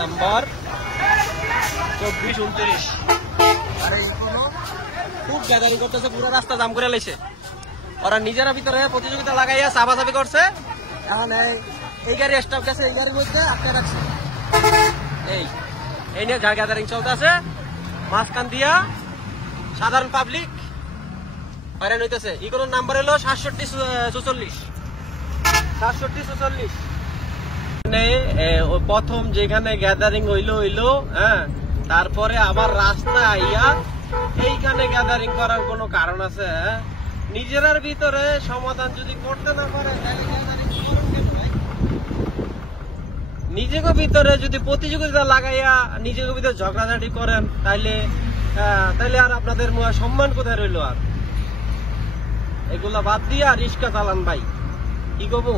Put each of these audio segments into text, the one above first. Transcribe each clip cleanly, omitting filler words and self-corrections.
Number 24-29। আর এই কোনো খুব গ্যাদারিং করতেছে, পুরো রাস্তা জাম করে লাইছে। ওরা নিজেরা ভিতরে প্রতিযোগিতা লাগাইয়া চাপাচাপি করছে। এখন এই গাড়ি স্টপ গেছে, এই গাড়ির মধ্যে আটকে রাখছে। এই নিয়ে গ্যাদারিং চলতেছে, মাঝখান দিয়া সাধারণ পাবলিক হয়রান হইতেছে। ইকোনোর নাম্বার হলো 67-46। প্রথম যেখানে গ্যাদারিং হইলো হ্যাঁ, তারপরে আবার রাস্তা আইয়া এইখানে গ্যাদারিং করার কোনো কারণ আছে? নিজেরার ভিতরে সমাধান যদি করতে না পারে তাহলে গ্যাদারিং করেন কেন ভাই? নিজেকে ভিতরে যদি প্রতিযোগিতা লাগাইয়া নিজেকে ভিতরে ঝগড়াঝাটি করেন তাইলে আর আপনাদের সম্মান কোথায় রইল? আর এগুলা বাদ দিয়া রিক্সা চালান ভাই। কি করবো,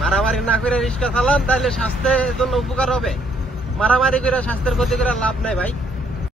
মারামারি না করে রিক্সা চালান, তাহলে স্বাস্থ্যের জন্য উপকার হবে। মারামারি করে স্বাস্থ্যের ক্ষতি করে লাভ নাই ভাই।